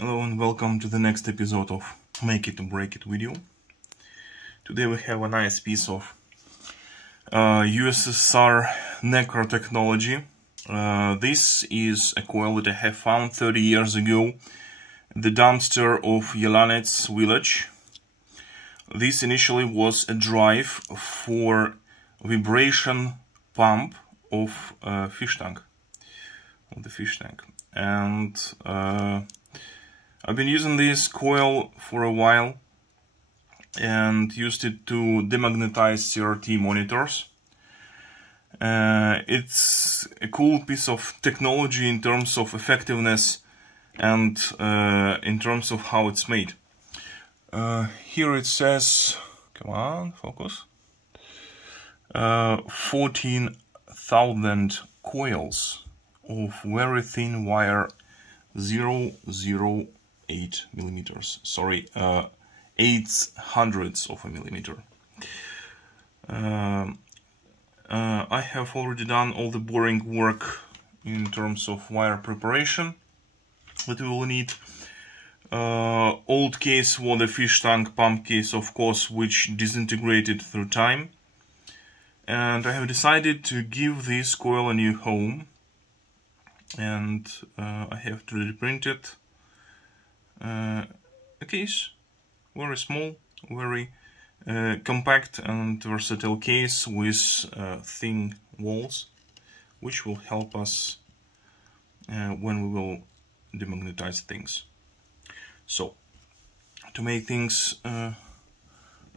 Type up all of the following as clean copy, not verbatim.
Hello and welcome to the next episode of Make It or Break It video. Today we have a nice piece of USSR Necro technology. This is a coil that I have found 30 years ago at the dumpster of Yelanets village. This initially was a drive for vibration pump of the fish tank. And I've been using this coil for a while and used it to demagnetize CRT monitors. It's a cool piece of technology in terms of effectiveness and in terms of how it's made. Here it says, come on, focus, 14,000 coils of very thin wire, 0.08 millimeters. Sorry, 0.08 of a millimeter. I have already done all the boring work in terms of wire preparation that we will need. Old case was the fish tank pump case, of course, which disintegrated through time. And I have decided to give this coil a new home. And I have to reprint it. A case, very small, very compact and versatile case with thin walls, which will help us when we will demagnetize things. So, to make things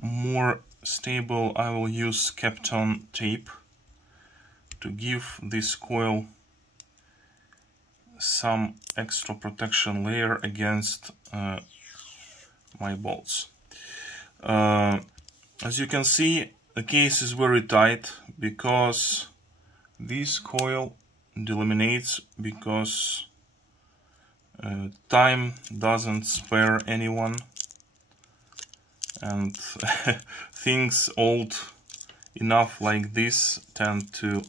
more stable, I will use Kapton tape to give this coil some extra protection layer against my bolts. As you can see, the case is very tight because this coil delaminates, because time doesn't spare anyone, and things old enough like this tend to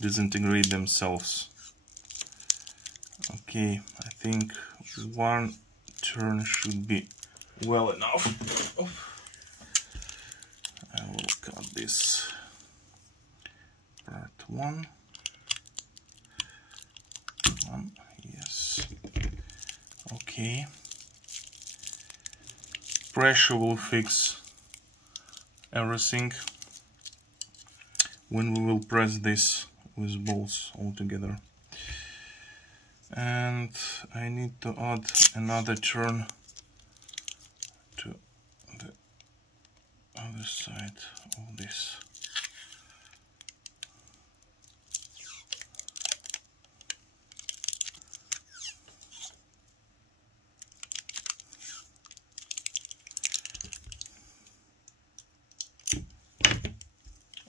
disintegrate themselves. Okay, I think one turn should be well enough. Oh. I will cut this part one. Yes. Okay. Pressure will fix everything when we will press this with bolts all together. And I need to add another turn to the other side of this.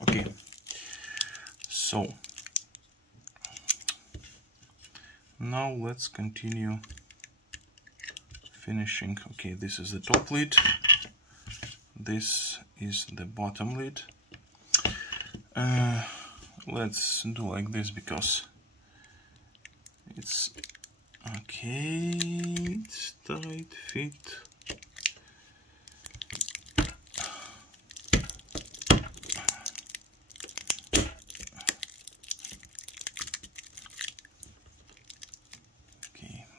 Okay, so now let's continue finishing. Okay, this is the top lid, this is the bottom lid. Let's do like this because it's okay, it's tight fit.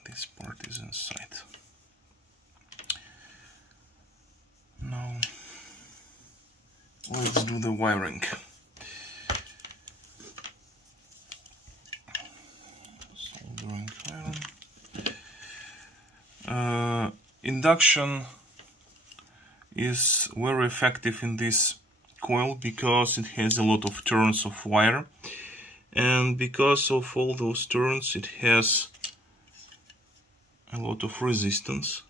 This part is inside. Now let's do the wiring. Soldering iron. Induction is very effective in this coil because it has a lot of turns of wire, and because of all those turns it has a lot of resistance,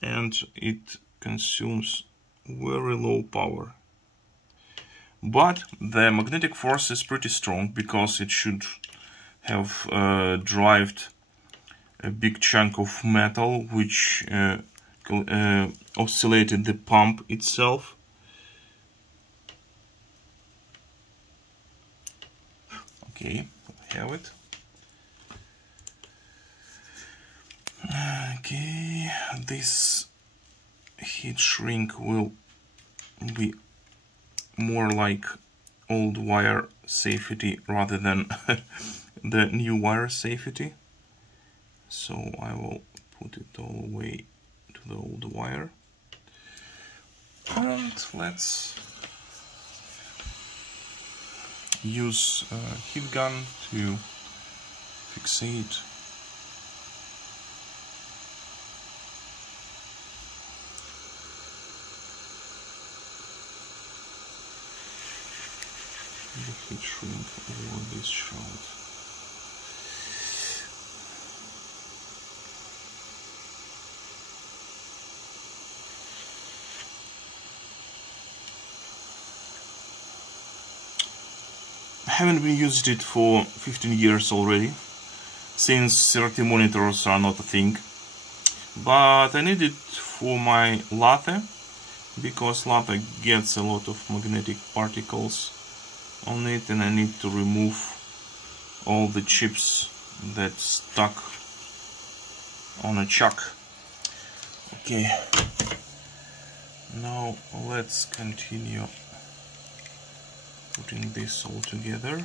and it consumes very low power. But the magnetic force is pretty strong because it should have driven a big chunk of metal which oscillated the pump itself. Okay, we have it. Okay, this heat shrink will be more like old wire safety rather than the new wire safety. So I will put it all the way to the old wire. And let's use a heat gun to fixate the heat shrink over this shroud. I haven't been using it for 15 years already, since 30 monitors are not a thing, but I need it for my lathe, because lathe gets a lot of magnetic particles on it, and I need to remove all the chips that stuck on a chuck. Okay, now let's continue putting this all together.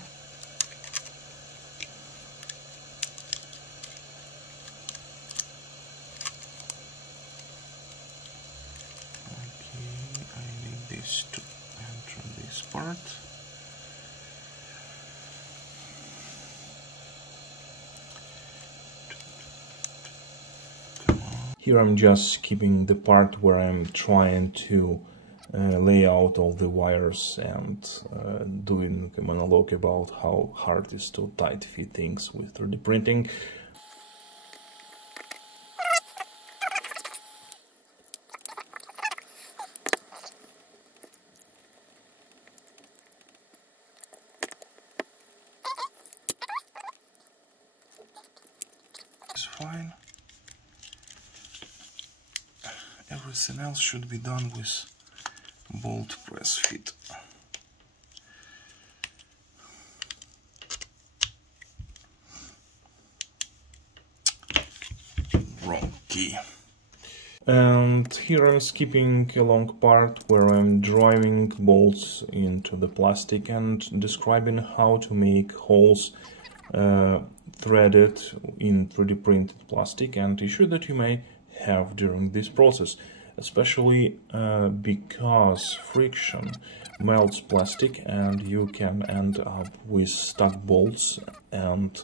Okay, I need this to enter this part. Here I'm just keeping the part where I'm trying to lay out all the wires and doing a monologue about how hard it is to tight fit things with 3D printing. It's fine. Everything else should be done with bolt press fit. Wrong key. And here I'm skipping a long part where I'm driving bolts into the plastic and describing how to make holes threaded in 3D printed plastic, and issue that you may have during this process, especially because friction melts plastic and you can end up with stuck bolts and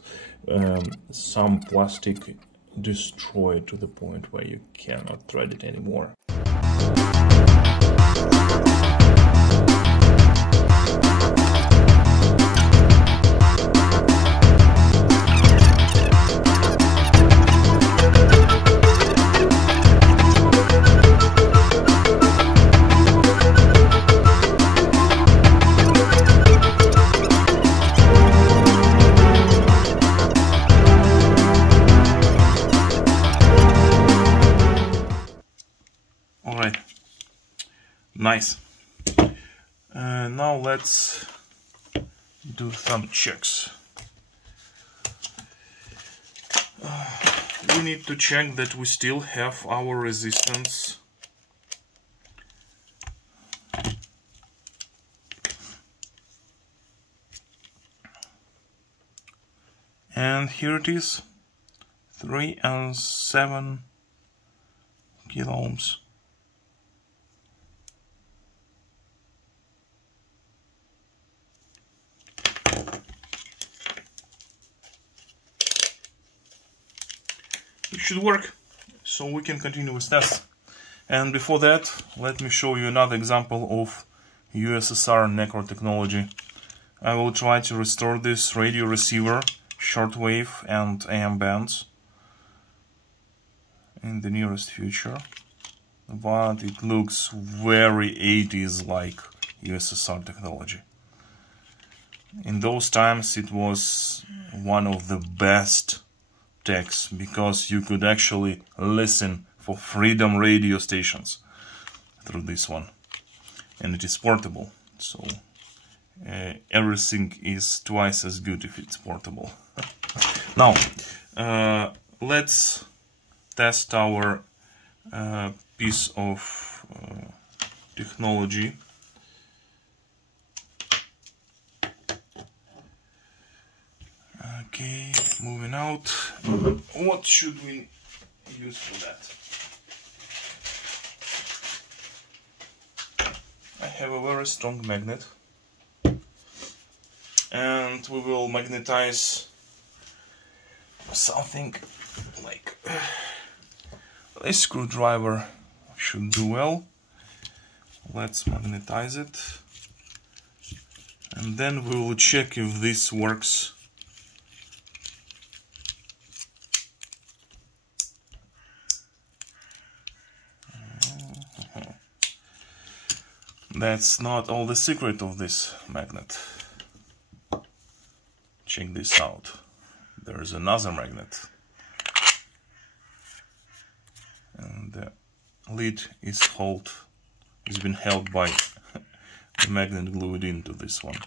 some plastic destroyed to the point where you cannot thread it anymore. Alright, nice. Now let's do some checks. We need to check that we still have our resistance. And here it is, 3 and 7 kilo ohms. It should work, so we can continue with tests. And before that, let me show you another example of USSR necro technology. I will try to restore this radio receiver, shortwave and AM bands in the nearest future, but it looks very 80s like USSR technology. In those times it was one of the best techs, because you could actually listen for freedom radio stations through this one, and it is portable, so everything is twice as good if it's portable. Now let's test our piece of technology. Okay, moving out. What should we use for that? I have a very strong magnet, and we will magnetize something like a screwdriver should do well. Let's magnetize it, and then we will check if this works. That's not all the secret of this magnet. Check this out. There is another magnet, and the lid is been held by the magnet glued into this one.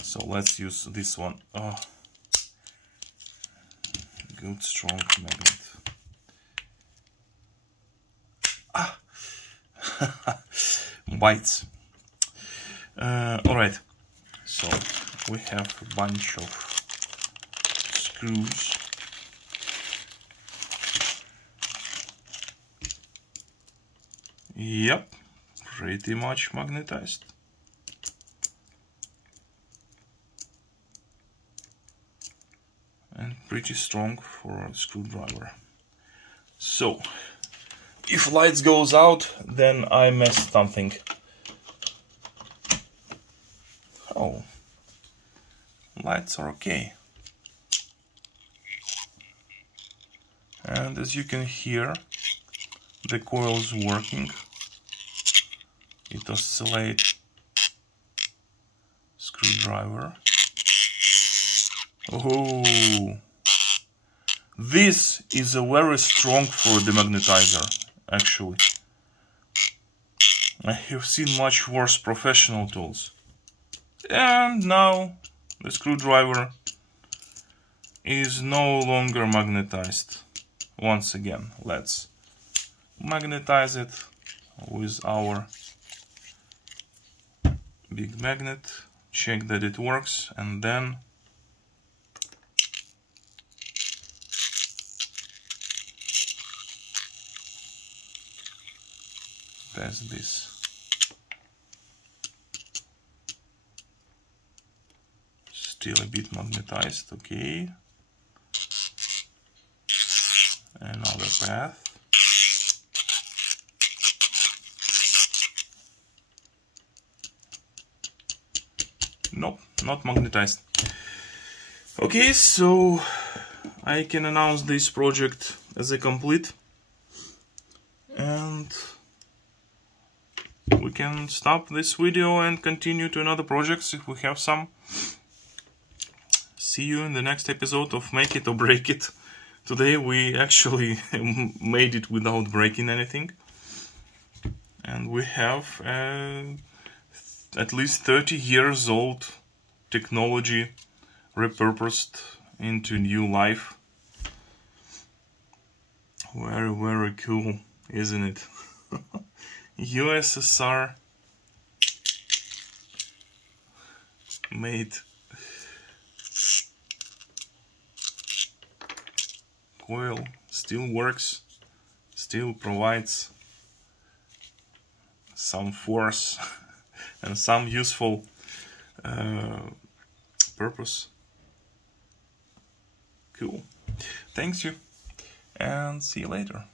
So let's use this one. Oh, good strong magnet. Ah. Bites. Alright, so we have a bunch of screws. Yep, pretty much magnetized. And pretty strong for a screwdriver. So, if lights goes out, then I messed something. Oh, lights are okay. And as you can hear, the coil is working. It oscillates. Screwdriver. Oh, this is a very strong for the demagnetizer. Actually, I have seen much worse professional tools. And now the screwdriver is no longer magnetized. Once again, let's magnetize it with our big magnet, check that it works, and then test this. Still a bit magnetized, okay. Another path. Nope, not magnetized. Okay, so I can announce this project as a complete, and we can stop this video and continue to another projects if we have some. See you in the next episode of Make It or Break It. Today we actually made it without breaking anything, and we have at least 30 years old technology repurposed into new life. Very, very cool, isn't it? USSR made coil, still works, still provides some force and some useful purpose. Cool. Thanks you, and see you later.